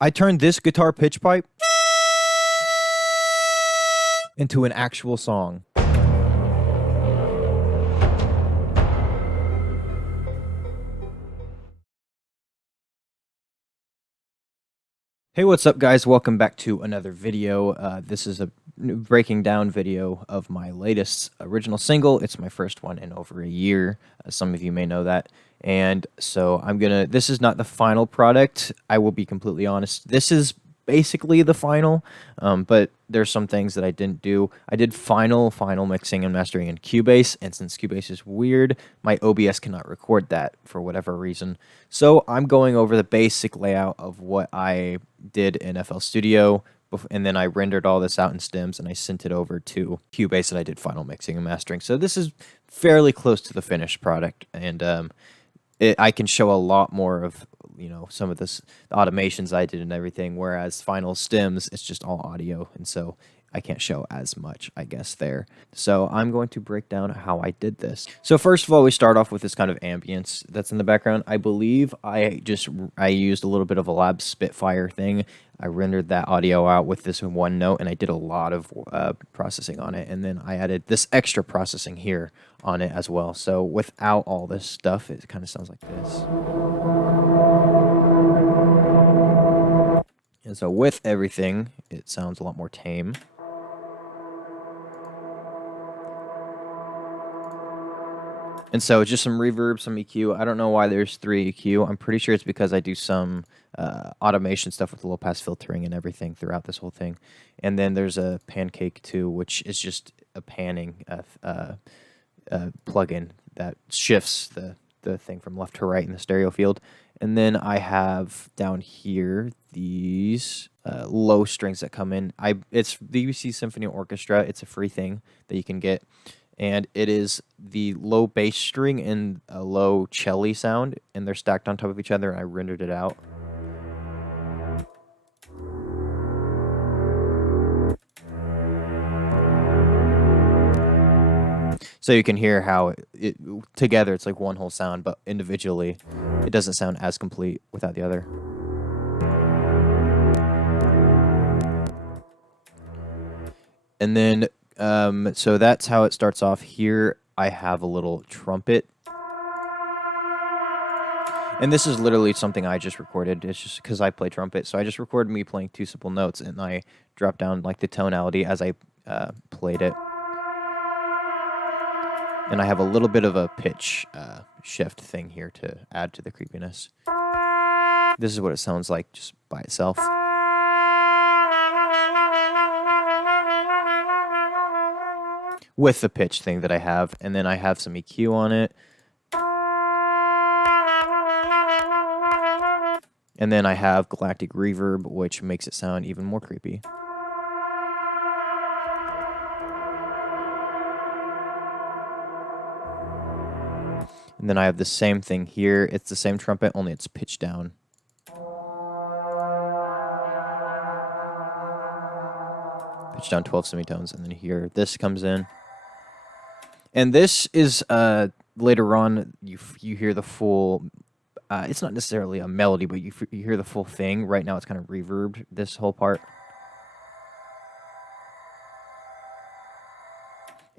I turned this guitar pitch pipe into an actual song. Hey, what's up, guys? Welcome back to another video. This is a breaking down video of my latest original single. It's my first one in over a year. Some of you may know that. And so this is not the final product. I will be completely honest. This is basically the final, but there's some things that I didn't do. I did final mixing and mastering in Cubase, and since Cubase is weird, my OBS cannot record that for whatever reason. So I'm going over the basic layout of what I did in FL Studio, and then I rendered all this out in stems, and I sent it over to Cubase, and I did final mixing and mastering. So this is fairly close to the finished product, and I can show a lot more of, some of the automations I did and everything, whereas final stems, it's just all audio, and so I can't show as much, I guess, there. So I'm going to break down how I did this. So first of all, we start off with this kind of ambience that's in the background. I believe I used a little bit of a Lab Spitfire thing. I rendered that audio out with this one note, and I did a lot of processing on it, and then I added this extra processing here on it as well. So without all this stuff, it kind of sounds like this. And so with everything, it sounds a lot more tame. And so just some reverb, some EQ. I don't know why there's 3 EQ. I'm pretty sure it's because I do some automation stuff with low pass filtering and everything throughout this whole thing. And then there's a pancake too, which is just a panning plugin that shifts the thing from left to right in the stereo field. And then I have down here these low strings that come in. It's the UC Symphony Orchestra. It's a free thing that you can get. And it is the low bass string and a low cello sound, and they're stacked on top of each other, and I rendered it out. So you can hear how together it's like one whole sound, but individually it doesn't sound as complete without the other. And then so that's how it starts off. Here I have a little trumpet. And this is literally something I just recorded. It's just because I play trumpet. So I just recorded me playing 2 simple notes, and I dropped down like the tonality as I played it. And I have a little bit of a pitch shift thing here to add to the creepiness. This is what it sounds like just by itself. With the pitch thing that I have, and then I have some EQ on it. And then I have galactic reverb, which makes it sound even more creepy. And then I have the same thing here. It's the same trumpet, only it's pitched down. Pitched down 12 semitones, and then here this comes in. And this is later on you hear the full. It's not necessarily a melody, but you hear the full thing. Right now, it's kind of reverbed, this whole part.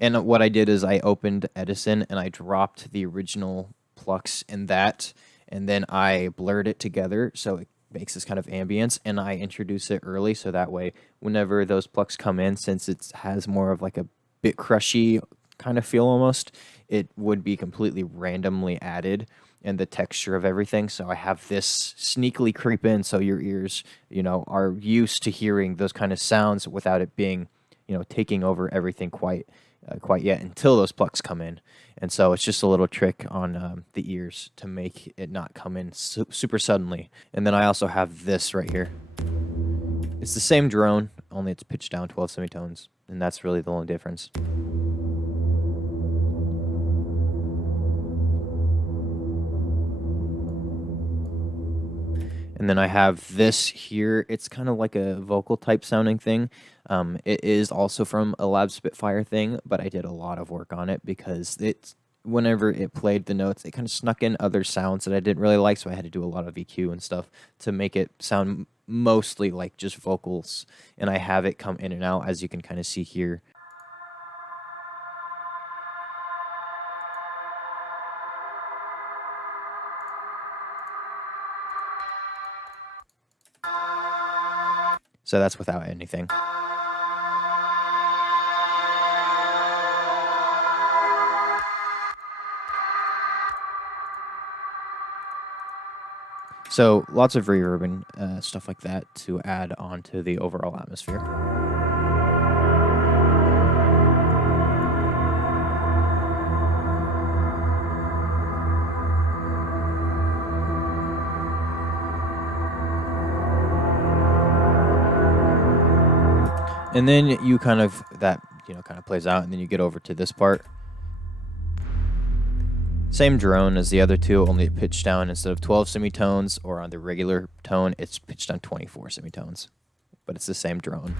And what I did is I opened Edison and I dropped the original plucks in that, and then I blurred it together so it makes this kind of ambience, and I introduce it early so that way whenever those plucks come in, since it has more of like a bit crushy kind of feel almost, it would be completely randomly added and the texture of everything. So I have this sneakily creep in so your ears, are used to hearing those kind of sounds without it being, taking over everything quite yet until those plucks come in. And so it's just a little trick on the ears to make it not come in super suddenly. And then I also have this right here. It's the same drone, only it's pitched down 12 semitones, and that's really the only difference. And then I have this here. It's kind of like a vocal type sounding thing. It is also from a Lab Spitfire thing, but I did a lot of work on it because whenever it played the notes, it kind of snuck in other sounds that I didn't really like, so I had to do a lot of EQ and stuff to make it sound mostly like just vocals, and I have it come in and out, as you can kind of see here. So that's without anything. So lots of reverb and stuff like that to add on to the overall atmosphere. And then you kind of, that, kind of plays out, and then you get over to this part. Same drone as the other two, only pitched down instead of 12 semitones, or on the regular tone, it's pitched down 24 semitones. But it's the same drone.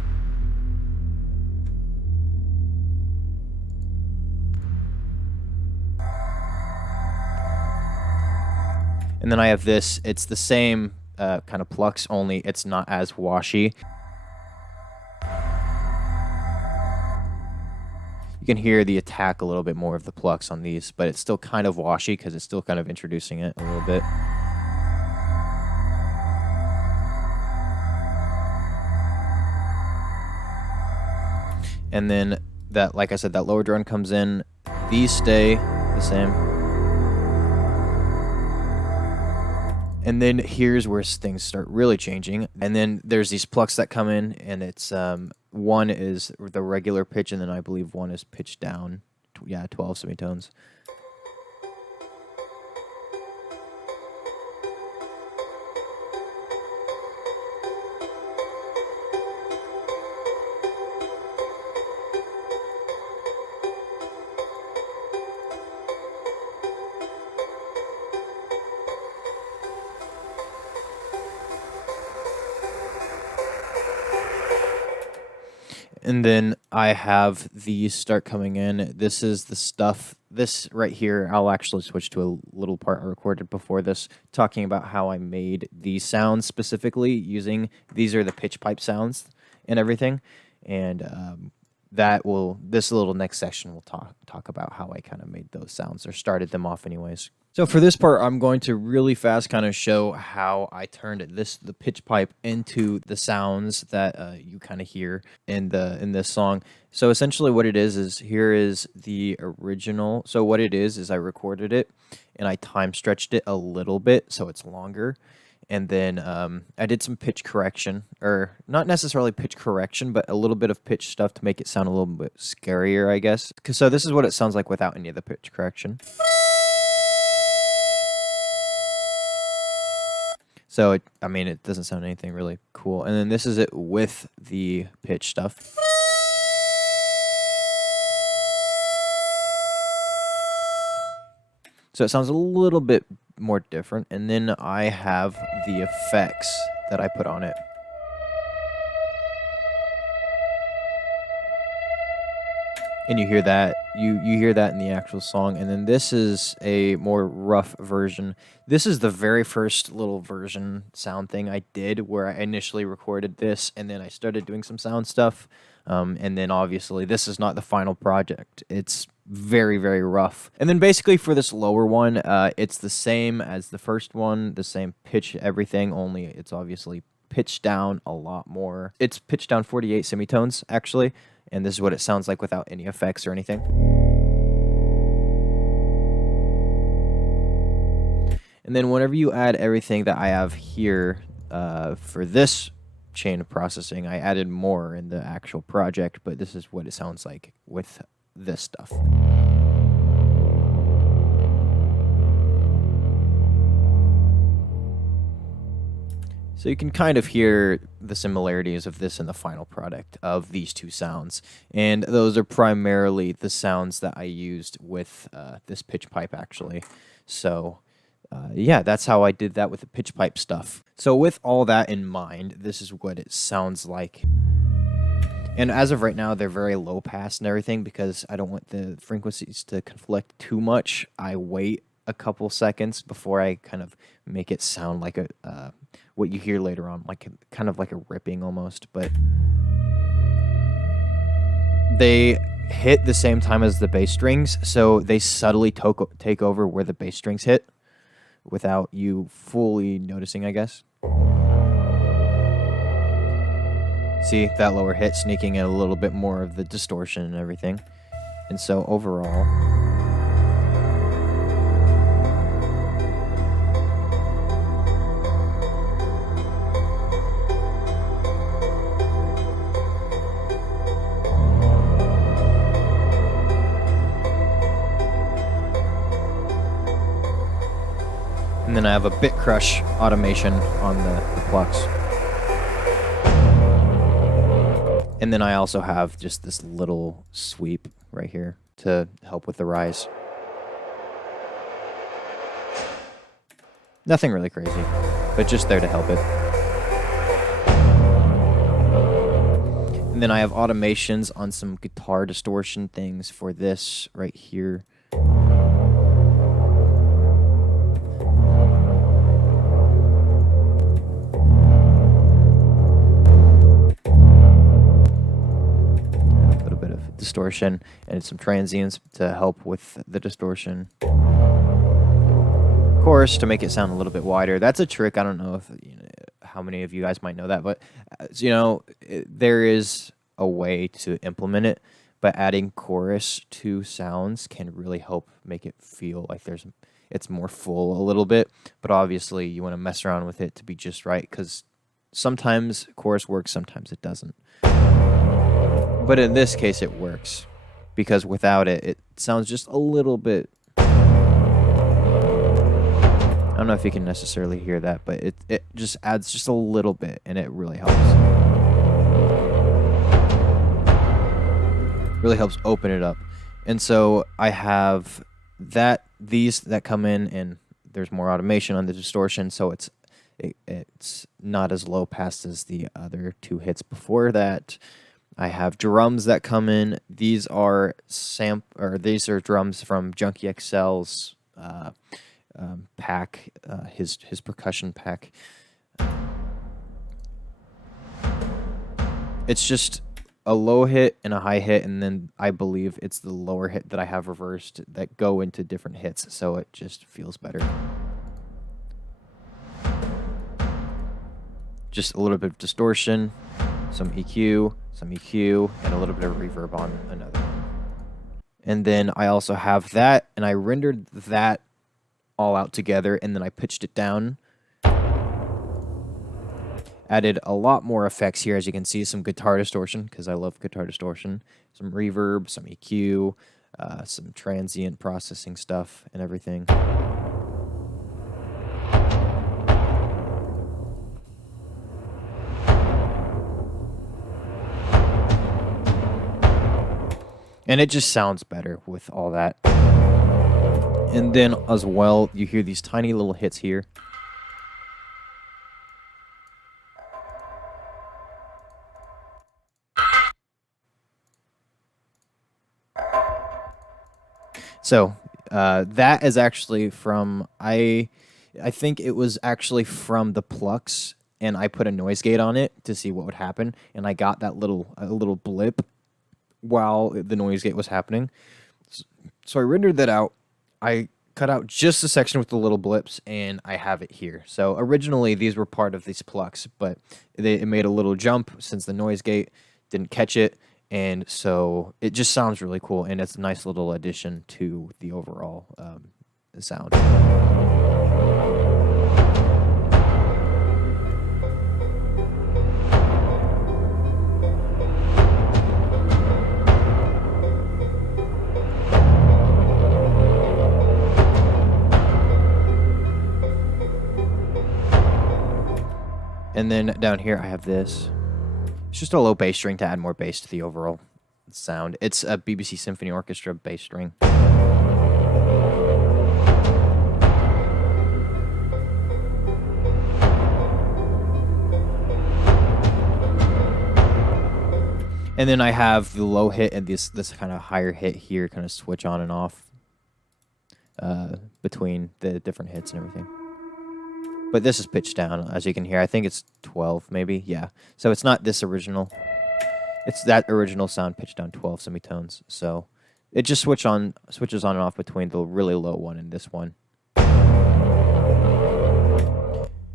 And then I have this, it's the same kind of plucks, only it's not as washy. You can hear the attack a little bit more of the plucks on these, but it's still kind of washy because it's still kind of introducing it a little bit. And then that, like I said, that lower drone comes in. These stay the same. And then here's where things start really changing. And then there's these plucks that come in, and it's one is the regular pitch, and then I believe one is pitched down. 12 semitones. And then I have these start coming in. This is the stuff, this right here, I'll actually switch to a little part I recorded before this, talking about how I made these sounds specifically using, these are the pitch pipe sounds and everything. And this little next section will talk about how I kind of made those sounds, or started them off anyways. So for this part, I'm going to really fast kind of show how I turned the pitch pipe into the sounds that you kind of hear in this song. So essentially what it is here is the original. So what it is I recorded it and I time stretched it a little bit so it's longer. And then I did some pitch correction, or not necessarily pitch correction, but a little bit of pitch stuff to make it sound a little bit scarier, I guess. So this is what it sounds like without any of the pitch correction. So, it doesn't sound anything really cool. And then this is it with the pitch stuff. So it sounds a little bit more different. And then I have the effects that I put on it. And you hear that, you hear that in the actual song. And then this is a more rough version. This is the very first little version sound thing I did, where I initially recorded this and then I started doing some sound stuff. And then obviously this is not the final project. It's very, very rough. And then basically for this lower one, it's the same as the first one, the same pitch, everything, only it's obviously pitched down a lot more. It's pitched down 48 semitones, actually. And this is what it sounds like without any effects or anything. And then whenever you add everything that I have here for this chain of processing, I added more in the actual project, but this is what it sounds like with this stuff. So you can kind of hear the similarities of this and the final product of these two sounds. And those are primarily the sounds that I used with this pitch pipe, actually. So yeah, that's how I did that with the pitch pipe stuff. So with all that in mind, this is what it sounds like. And as of right now, they're very low pass and everything because I don't want the frequencies to conflict too much. I wait a couple seconds before I kind of make it sound like a what you hear later on, like kind of like a ripping almost, but they hit the same time as the bass strings, so they subtly take over where the bass strings hit without you fully noticing, I guess. See that lower hit sneaking in a little bit more of the distortion and everything. And so overall, and then I have a bit crush automation on the plucks. And then I also have just this little sweep right here to help with the rise. Nothing really crazy, but just there to help it. And then I have automations on some guitar distortion things for this right here. Distortion and some transients to help with the distortion. Of course, to make it sound a little bit wider. That's a trick. I don't know if how many of you guys might know that, but there is a way to implement it. But adding chorus to sounds can really help make it feel like it's more full a little bit. But obviously, you want to mess around with it to be just right because sometimes chorus works, sometimes it doesn't. But in this case, it works because without it, it sounds just a little bit. I don't know if you can necessarily hear that, but it just adds just a little bit, and it really helps. Really helps open it up. And so I have these that come in, and there's more automation on the distortion, so it's not as low pass as the other two hits before that. I have drums that come in. These are drums from Junkie XL's pack, his percussion pack. It's just a low hit and a high hit, and then I believe it's the lower hit that I have reversed that go into different hits, so it just feels better. Just a little bit of distortion, some EQ, and a little bit of reverb on another one. And then I also have that, and I rendered that all out together, and then I pitched it down. Added a lot more effects here, as you can see, some guitar distortion, because I love guitar distortion, some reverb, some EQ, some transient processing stuff, and everything. And it just sounds better with all that. And then as well, you hear these tiny little hits here. So that is actually from, I think it was actually from the plucks, and I put a noise gate on it to see what would happen, and I got that little blip while the noise gate was happening. So I rendered that out. I cut out just the section with the little blips, and I have it here. So originally these were part of these plucks, but it made a little jump since the noise gate didn't catch it, and so it just sounds really cool, and it's a nice little addition to the overall sound. And then down here I have this. It's just a low bass string to add more bass to the overall sound. It's a BBC Symphony Orchestra bass string. And then I have the low hit and this kind of higher hit here, kind of switch on and off between the different hits and everything. But this is pitched down, as you can hear. I think it's 12, maybe. Yeah. So it's not this original. It's that original sound pitched down 12 semitones. So it just switches on and off between the really low one and this one.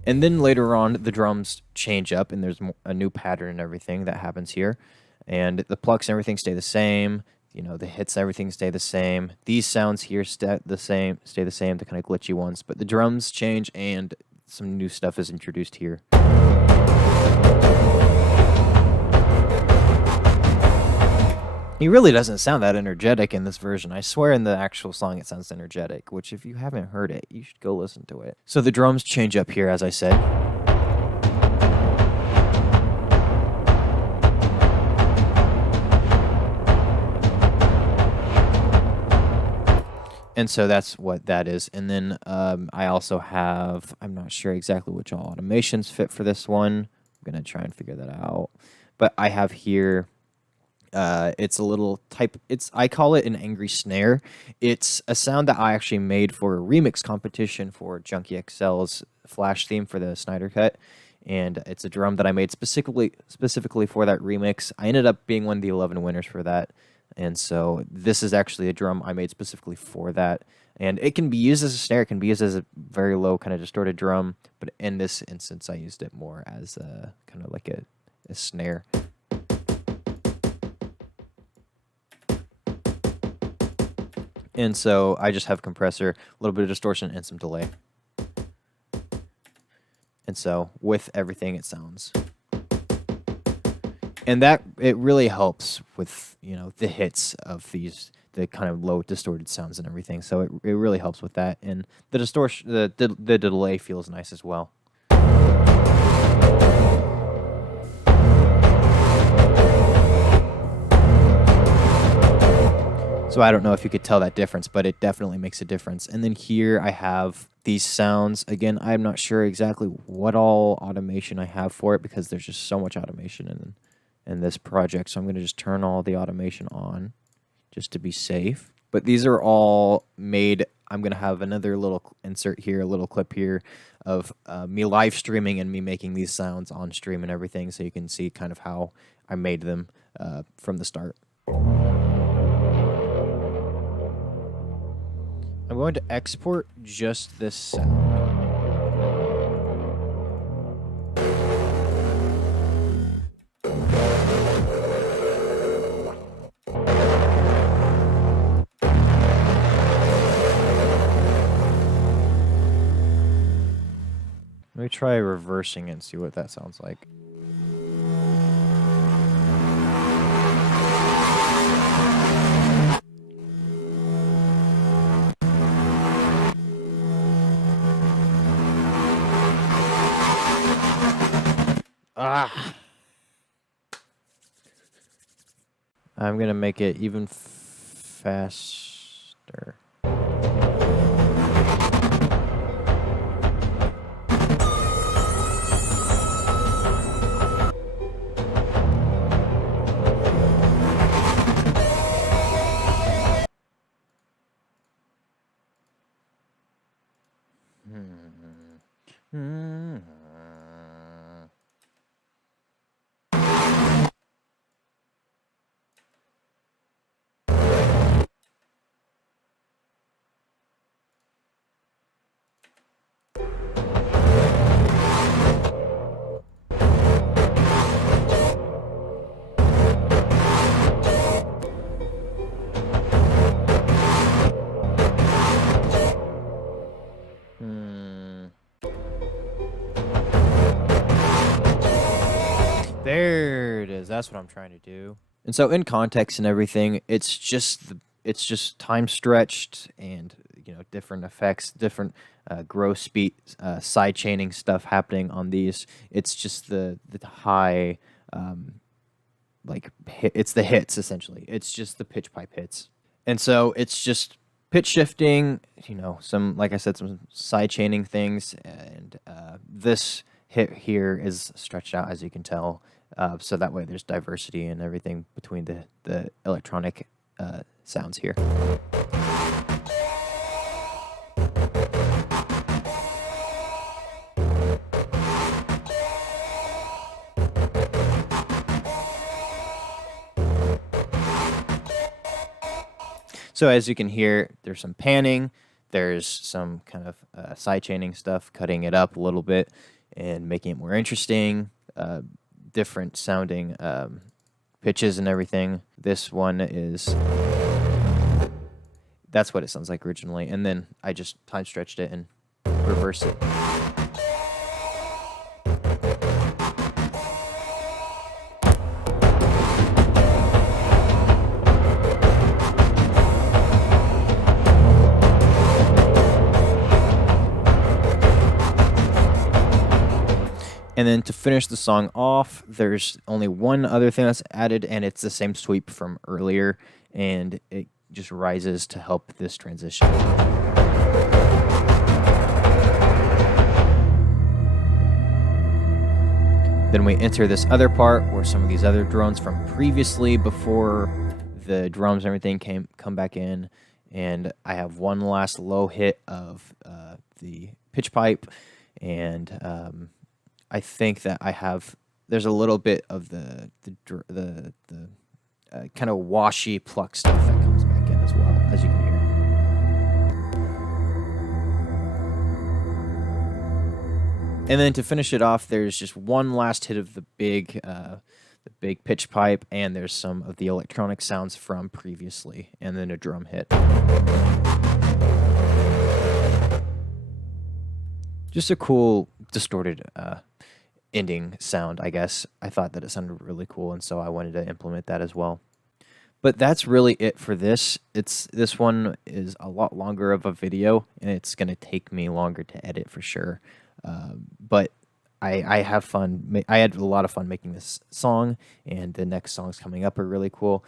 And then later on, the drums change up, and there's a new pattern and everything that happens here. And the plucks and everything stay the same. You know, the hits, everything stay the same. These sounds here stay the same, the kind of glitchy ones. But the drums change, and some new stuff is introduced here. He really doesn't sound that energetic in this version. I swear in the actual song it sounds energetic, which if you haven't heard it, you should go listen to it. So the drums change up here, as I said. And so that's what that is. And then I also have, I'm not sure exactly which all automations fit for this one. I'm going to try and figure that out. But I have here, it's a little type, I call it an angry snare. It's a sound that I actually made for a remix competition for Junkie XL's Flash theme for the Snyder Cut. And it's a drum that I made specifically for that remix. I ended up being one of the 11 winners for that. And so this is actually a drum I made specifically for that. And it can be used as a snare. It can be used as a very low kind of distorted drum. But in this instance, I used it more as a kind of like a snare. And so I just have compressor, a little bit of distortion, and some delay. And so with everything, it sounds. And that, it really helps with, you know, the hits of these, the kind of low distorted sounds and everything. So it really helps with that. And the distortion, the delay feels nice as well. So I don't know if you could tell that difference, but it definitely makes a difference. And then here I have these sounds. Again, I'm not sure exactly what all automation I have for it because there's just so much automation in this project. So I'm going to just turn all the automation on just to be safe. But these are all made. I'm going to have another little insert here, a little clip here of me live streaming and me making these sounds on stream and everything. So you can see kind of how I made them from the start. I'm going to export just this sound. Let me try reversing it and see what that sounds like. I'm going to make it even faster. There it is. That's what I'm trying to do. And so in context and everything, it's just time stretched and, you know, different effects, different gross speed, side chaining stuff happening on these. It's just the high, it's the hits essentially. It's just the pitch pipe hits. And so it's just pitch shifting, you know, some, like I said, some side chaining things, and this hit here is stretched out, as you can tell, so that way there's diversity and everything between the electronic sounds here. So as you can hear, there's some panning, there's some kind of sidechaining stuff, cutting it up a little bit and making it more interesting, different sounding pitches and everything. This one is, that's what it sounds like originally, and then I just time stretched it and reversed it. And then to finish the song off, there's only one other thing that's added, and it's the same sweep from earlier, and it just rises to help this transition. Then we enter this other part where some of these other drones from previously, before the drums and everything come back in, and I have one last low hit of the pitch pipe, and I think that there's a little bit of the kind of washy pluck stuff that comes back in as well, as you can hear. And then to finish it off, there's just one last hit of the big pitch pipe, and there's some of the electronic sounds from previously, and then a drum hit. Just a cool distorted ending sound, I guess. I thought that it sounded really cool, and so I wanted to implement that as well. But that's really it for this. This one is a lot longer of a video, and it's going to take me longer to edit for sure. But I have fun. I had a lot of fun making this song, and the next songs coming up are really cool.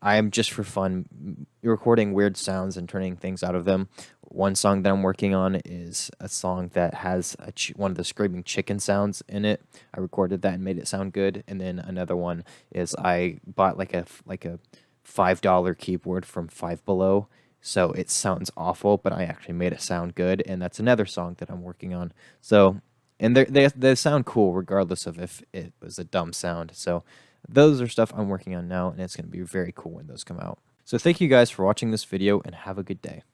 I am just for fun recording weird sounds and turning things out of them. One song that I'm working on is a song that has one of the screaming chicken sounds in it. I recorded that and made it sound good. And then another one is I bought like a $5 keyboard from Five Below, so it sounds awful, but I actually made it sound good. And that's another song that I'm working on. So, and they sound cool regardless of if it was a dumb sound. So those are stuff I'm working on now, and it's going to be very cool when those come out. So thank you guys for watching this video, and have a good day.